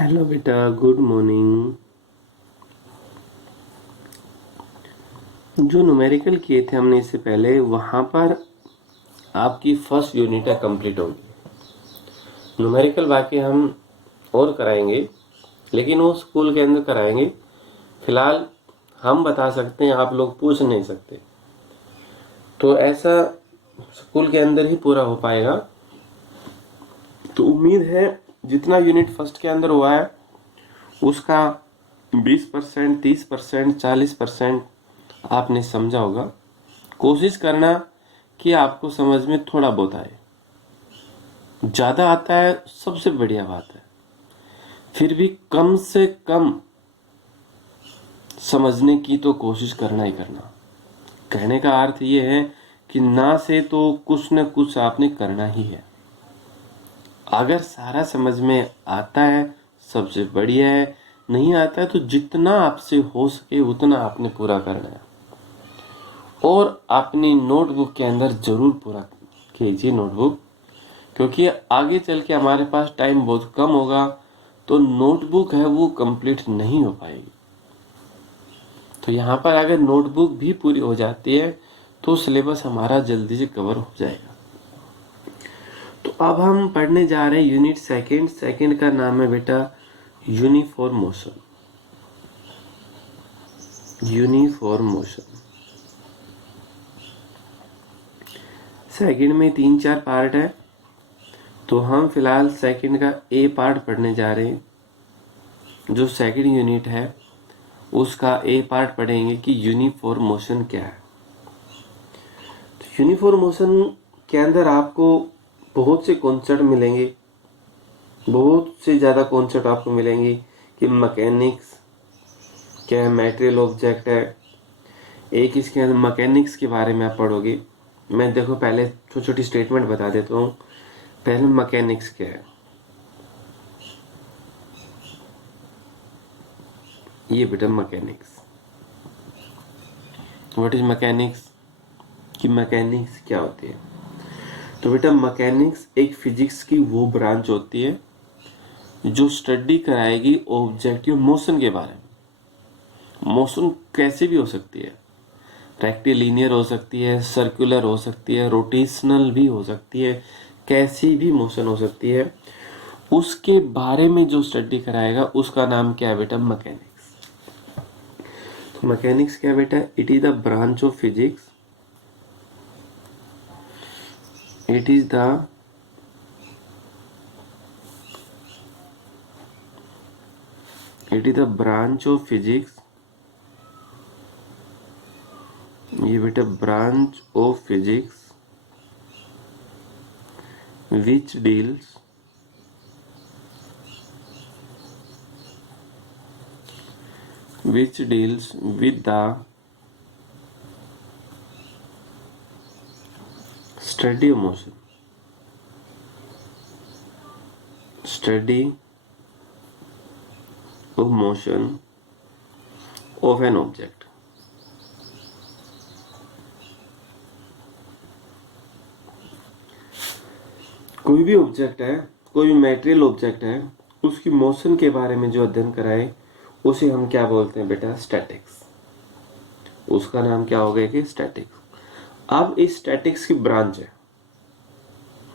Hello बेटा, good morning. जो numerical किए थे हमने इससे पहले, वहां पर आपकी फर्स्ट यूनिट है कंप्लीट होगी। न्यूमेरिकल बाकी हम और कराएंगे, लेकिन वो स्कूल के अंदर कराएंगे। फिलहाल हम बता सकते हैं, आप लोग पूछ नहीं सकते, तो ऐसा स्कूल के अंदर ही पूरा हो पाएगा। तो उम्मीद है जितना यूनिट फर्स्ट के अंदर हुआ है उसका 20%, 30%, 40% आपने समझा होगा। कोशिश करना कि आपको समझ में थोड़ा बहुत आए। ज़्यादा आता है सबसे बढ़िया बात है, फिर भी कम से कम समझने की तो कोशिश करना ही करना। कहने का अर्थ ये है कि ना से तो कुछ न कुछ आपने करना ही है। अगर सारा समझ में आता है सबसे बढ़िया है, नहीं आता है तो जितना आपसे हो सके उतना आपने पूरा करना है। और अपनी नोटबुक के अंदर जरूर पूरा कीजिए नोटबुक, क्योंकि आगे चल के हमारे पास टाइम बहुत कम होगा, तो नोटबुक है वो कंप्लीट नहीं हो पाएगी। तो यहाँ पर अगर नोटबुक भी पूरी हो जाती है तो सिलेबस हमारा जल्दी से कवर हो जाएगा। तो अब हम पढ़ने जा रहे हैं यूनिट सेकंड का नाम है बेटा uniform motion. Uniform motion second में 3-4 पार्ट है, तो हम फिलहाल सेकंड का ए पार्ट पढ़ने जा रहे हैं। जो सेकंड यूनिट है उसका ए पार्ट पढ़ेंगे कि यूनिफॉर्म मोशन क्या है। तो यूनिफॉर्म मोशन के अंदर आपको बहुत से कॉन्सेप्ट मिलेंगे, बहुत से ज़्यादा कॉन्सेप्ट आपको मिलेंगे कि मैकेनिक्स क्या है, मटेरियल ऑब्जेक्ट है। एक इसके अंदर मैकेनिक्स के बारे में आप पढ़ोगे। मैं देखो पहले छोटी छोटी स्टेटमेंट बता देता हूँ। पहले मैकेनिक्स क्या है, ये बेटा मैकेनिक्स। व्हाट इज मैकेनिक्स, कि मैकेनिक्स क्या होती है। तो बेटा मैकेनिक्स एक फिजिक्स की वो ब्रांच होती है जो स्टडी कराएगी ऑब्जेक्टिव मोशन के बारे में। मोशन कैसे भी हो सकती है, रेक्टिलिनियर हो सकती है, सर्कुलर हो सकती है, रोटेशनल भी हो सकती है, कैसी भी मोशन हो सकती है। उसके बारे में जो स्टडी कराएगा उसका नाम क्या है बेटा, मैकेनिक्स। तो मैकेनिक्स क्या बेटा, it is the branch of physics, it is the branch of physics, ये बेटा branch of physics which deals with the study of motion, of an object। कोई भी ऑब्जेक्ट है, कोई भी मटेरियल ऑब्जेक्ट है, उसकी मोशन के बारे में जो अध्ययन कराए उसे हम क्या बोलते हैं बेटा, स्टैटिक्स। उसका नाम क्या हो गया कि स्टैटिक्स। अब इस स्टैटिक्स की ब्रांच है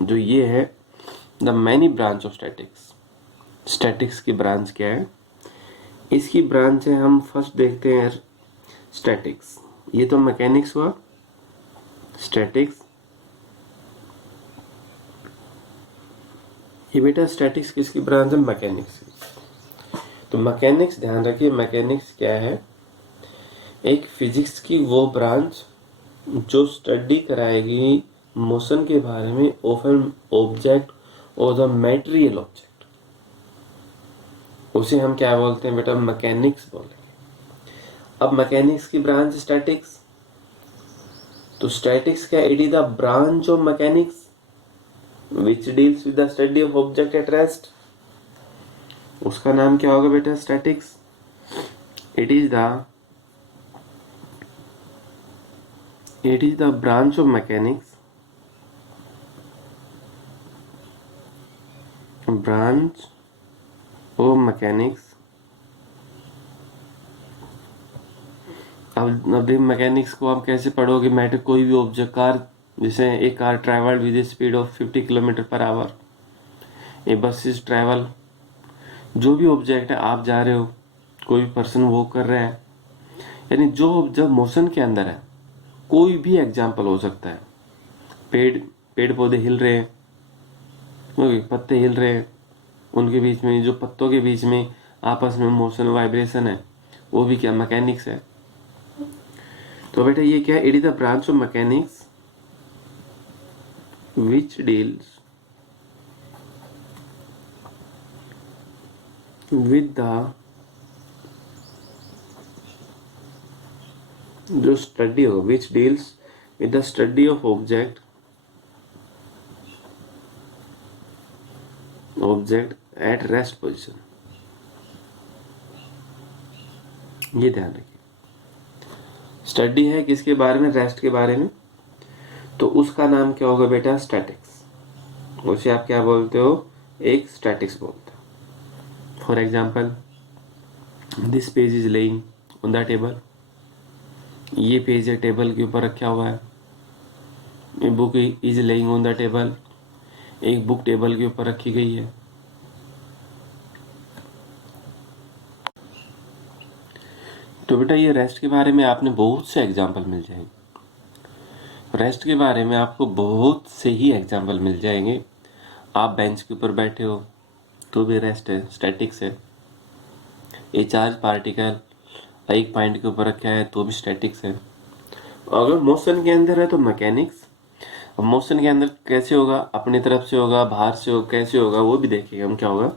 जो ये है, the many branch of statics. Statics की ब्रांच क्या है, इसकी ब्रांच है, हम फर्स्ट देखते हैं स्टैटिक्स। ये तो मैकेनिक्स हुआ, स्टैटिक्स। ये बेटा स्टैटिक्स किसकी ब्रांच है, मैकेनिक्स की। तो मैकेनिक्स ध्यान रखिए, मैकेनिक्स क्या है, एक फिजिक्स की वो ब्रांच जो स्टडी कराएगी मोशन के बारे में ऑफ एन ऑब्जेक्ट और द मटेरियल ऑब्जेक्ट। उसे हम क्या बोलते हैं बेटा, मैकेनिक्स बोलेंगे। अब मैकेनिक्स की ब्रांच स्टैटिक्स, तो स्टैटिक्स क्या, it is the branch of mechanics which deals with the study of object at rest। उसका नाम क्या होगा बेटा, statics. It is the branch of mechanics, ओ मैकेनिक्स। अब मैकेनिक्स को आप कैसे पढ़ोगे? मैटर कोई भी ऑब्जेक्ट, कार, जैसे एक car travel with speed of 50 kilometre per hour, a bus is travel, जो भी ऑब्जेक्ट है, आप जा रहे हो, कोई भी पर्सन वो कर रहा है, यानी जो जब मोशन के अंदर है, कोई भी एग्जाम्पल हो सकता है। पेड़ पेड़ पौधे हिल रहे हैं, पत्ते हिल रहे हैं, उनके बीच में, जो पत्तों के बीच में आपस में मोशन वाइब्रेशन है, वो भी क्या मैकेनिक्स है। तो बेटा ये क्या है? It is the branch of mechanics which deals with the, जो स्टडी हो, which deals with the study of object at rest position. ये ध्यान रखिए, स्टडी है किसके बारे में? रेस्ट के बारे में। तो उसका नाम क्या होगा बेटा? स्टैटिक्स। उसे आप क्या बोलते हो? एक स्टैटिक्स बोलते हो। For example, this page is laying on the table, ये पेज है टेबल के ऊपर रखा हुआ है। A book is laying on the table, एक बुक टेबल के ऊपर रखी गई है। तो बेटा ये रेस्ट के बारे में आपने बहुत से एग्जाम्पल मिल जाएंगे। रेस्ट के बारे में आपको बहुत से ही एग्जाम्पल मिल जाएंगे। आप बेंच के ऊपर बैठे हो तो भी रेस्ट है, स्टैटिक्स है। ये चार्ज पार्टिकल एक पॉइंट के ऊपर रखा है तो भी स्टैटिक्स है। अगर मोशन के अंदर है तो मैकेनिक्स। अब मोशन के अंदर कैसे होगा? अपनी तरफ से होगा, बाहर से होगा, कैसे होगा वो भी देखेंगे हम क्या होगा।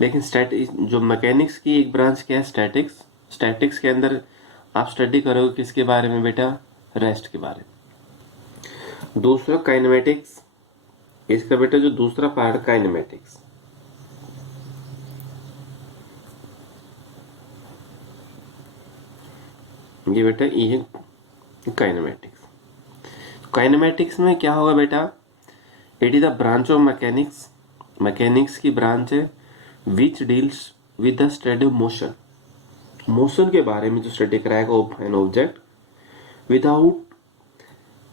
लेकिन स्टैटिक्स, जो मैकेनिक्स की एक ब्रांच क्या है? स्टैटिक्स। स्टैटिक्स के अंदर आप स्टडी करोगे किसके बारे में बेटा? रेस्ट के बारे में। दूसरा काइनेमेटिक्स, इसका बेटा जो दूसरा पार्ट काइनेमेटिक्स, ये बेटा ये है काइनेमेटिक्स। काइनेमेटिक्स में क्या होगा बेटा? It is the branch of mechanics, mechanics की ब्रांच है, which deals with the study of motion, motion के बारे में जो स्टडी कराएगा of an object, without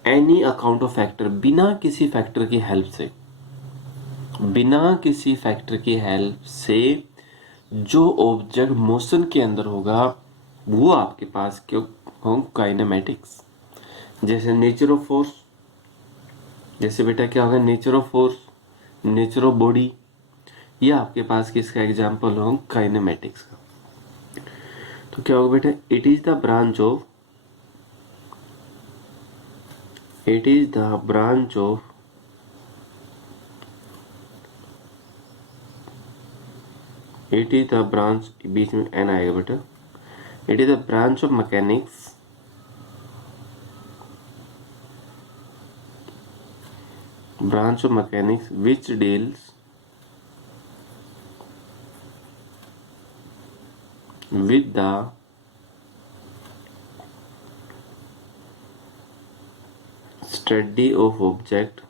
any account of factor, बिना किसी फैक्टर की हेल्प से, बिना किसी फैक्टर की हेल्प से जो ऑब्जेक्ट मोशन के अंदर होगा वो आपके पास क्यों हो? काइनेमेटिक्स। जैसे नेचर ऑफ फोर्स, जैसे बेटा क्या होगा? Nature of force, nature of body, ये आपके पास किसका एग्जाम्पल हो? काइनेमेटिक्स का। तो क्या होगा बेटा? It is the branch of, it is the branch of, it is the branch, बीच में एन आएगा बेटा, it is the branch of mechanics, branch of mechanics which deals with the study of object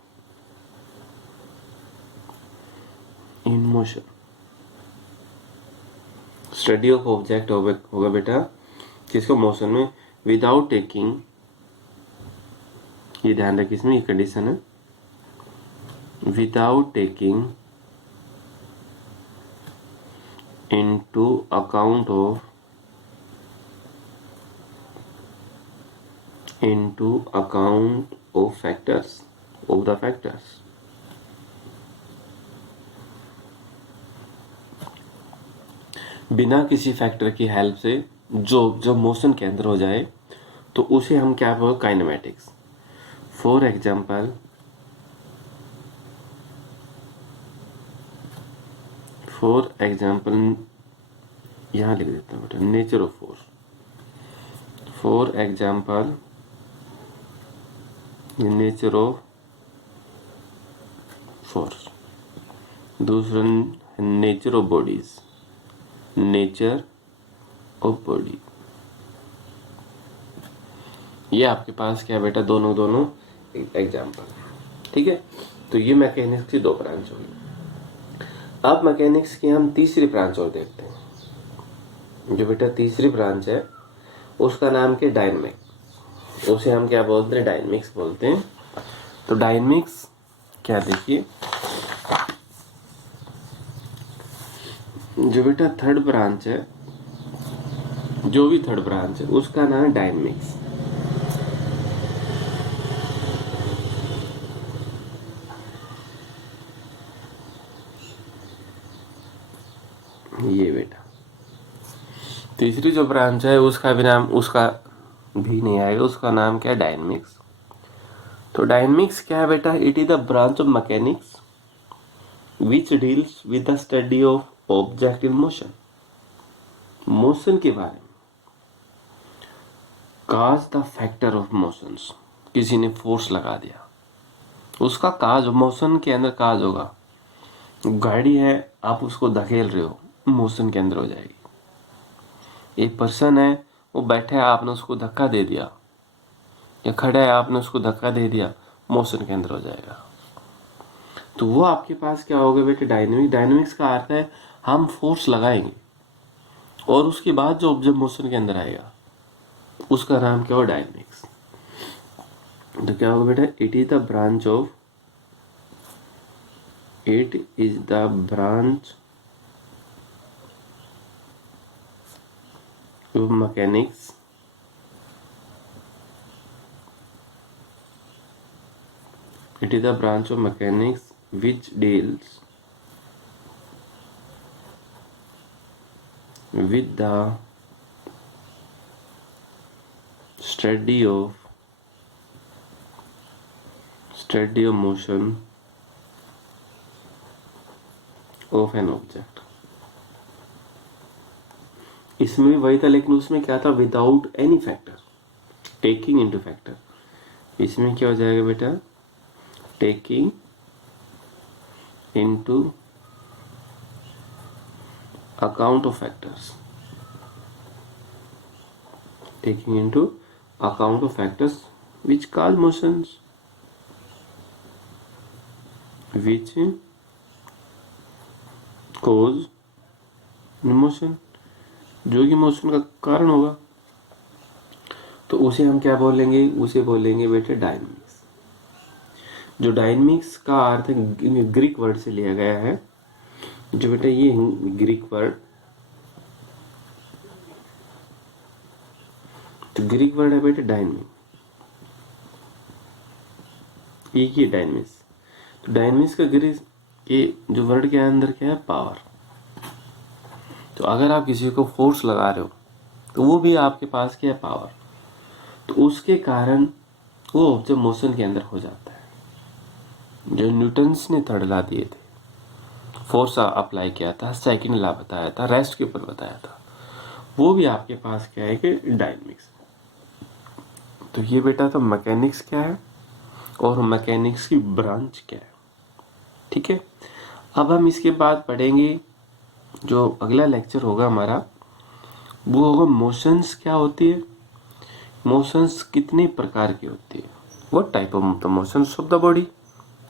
in motion। Study of object होगा बेटा किसको? Motion में, without taking, ये ध्यान रखिए इसमें ये कंडीशन है, without taking into account of factors, of the factors। बिना किसी फैक्टर की हेल्प से जो मोशन के अंदर हो जाए तो उसे हम क्या बोलते? काइनेमेटिक्स। फॉर एग्जाम्पल, यहाँ लिख देता हूँ बेटा, nature of force. For example, nature of force. दूसरा nature of bodies, nature of body. ये आपके पास क्या बेटा? दोनों एग्जाम्पल। ठीक है, तो ये मैकेनिक्स की दो ब्रांच होगी। अब मैकेनिक्स की हम तीसरी ब्रांच और देखते हैं। जो बेटा तीसरी ब्रांच है उसका नाम क्या, डायनेमिक। उसे हम क्या बोलते हैं, डायनेमिक्स बोलते हैं। तो डायनेमिक्स क्या, देखिए जो बेटा थर्ड ब्रांच है, जो भी थर्ड ब्रांच है उसका नाम है डायनेमिक्स। ये बेटा तीसरी जो ब्रांच है उसका भी नाम, उसका भी नहीं आएगा, उसका नाम क्या है, डायनेमिक्स। तो डायनेमिक्स क्या है बेटा, it is the branch of mechanics which deals with the study of object in motion. Motion के बारे में, काज द फैक्टर ऑफ मोशंस, किसी ने फोर्स लगा दिया, उसका काज, मोशन के अंदर काज होगा। गाड़ी है, आप उसको धकेल रहे हो, मोशन के अंदर हो जाएगी। एक पर्सन है, वो बैठे है, आपने उसको धक्का दे दिया, या खड़ा है, आपने उसको धक्का दे दिया, मोशन के अंदर हो जाएगा। तो वो आपके पास क्या होगा बेटे, डायनेमिक। डायनेमिक्स का अर्थ है हम फोर्स लगाएंगे और उसके बाद जो ऑब्जेक्ट मोशन के अंदर आएगा उसका नाम क्या होगा, डायनेमिक्स। तो क्या होगा बेटा, it is the branch of, it is the branch of mechanics it is a branch of mechanics which deals with the study of motion of an object। इसमें भी वही था, लेकिन उसमें क्या था, without any factor, taking into factor. इसमें क्या हो जाएगा बेटा, taking into account of factors, taking into account of factors which cause motions, which cause motion, जो कि मोशन का कारण होगा। तो उसे हम क्या बोलेंगे, उसे बोलेंगे बेटे डायनेमिक्स। जो डायनेमिक्स का अर्थ है ग्रीक वर्ड से लिया गया है। जो बेटा ये ग्रीक वर्ड, तो ग्रीक वर्ड है बेटा डायनेमिक, एक ही डायनेमिक्स। तो डायनेमिक्स का ग्रीक के जो वर्ड के अंदर क्या है, पावर। तो अगर आप किसी को फोर्स लगा रहे हो तो वो भी आपके पास क्या है, पावर। तो उसके कारण वो ऑब्जेक्ट मोशन के अंदर हो जाता है। जो न्यूटन्स ने थर्ड लॉ दिए थे, फोर्स अप्लाई किया था, सेकंड लॉ बताया था, रेस्ट के ऊपर बताया था, वो भी आपके पास क्या है कि डायनेमिक्स। तो ये बेटा तो मैकेनिक्स क्या है और मैकेनिक्स की ब्रांच क्या है, ठीक है। अब हम इसके बाद पढ़ेंगे, जो अगला लेक्चर होगा हमारा वो होगा मोशंस क्या होती है, मोशंस कितने प्रकार की होती है, what type of the motions of the body,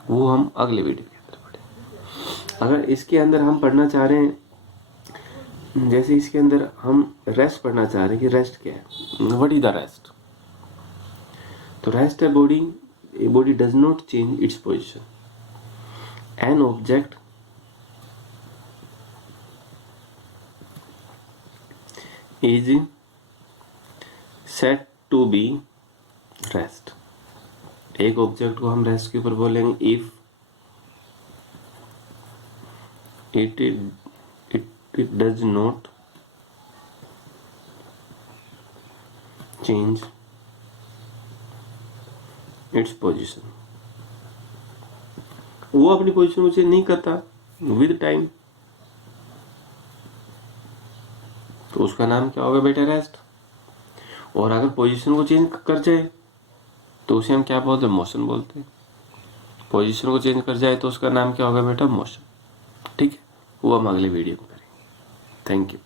वो हम अगले वीडियो के अंदर पढ़ेंगे। अगर इसके अंदर हम पढ़ना चाह रहे हैं, जैसे इसके अंदर हम रेस्ट पढ़ना चाह रहे हैं कि रेस्ट क्या है, व्हाट इज द रेस्ट। तो रेस्ट है body, body does not change its position, an object is said to be rest। एक ऑब्जेक्ट को हम रेस्ट के ऊपर बोलेंगे if it does not change its position। वो अपनी पोजीशन को चेंज नहीं करता विद टाइम, तो उसका नाम क्या होगा बेटा, रेस्ट। और अगर पोजीशन को चेंज कर जाए तो उसे हम क्या बोलते हैं, मोशन बोलते हैं। पोजीशन को चेंज कर जाए तो उसका नाम क्या होगा बेटा, मोशन, ठीक है। वो हम अगले वीडियो में करेंगे। Thank you.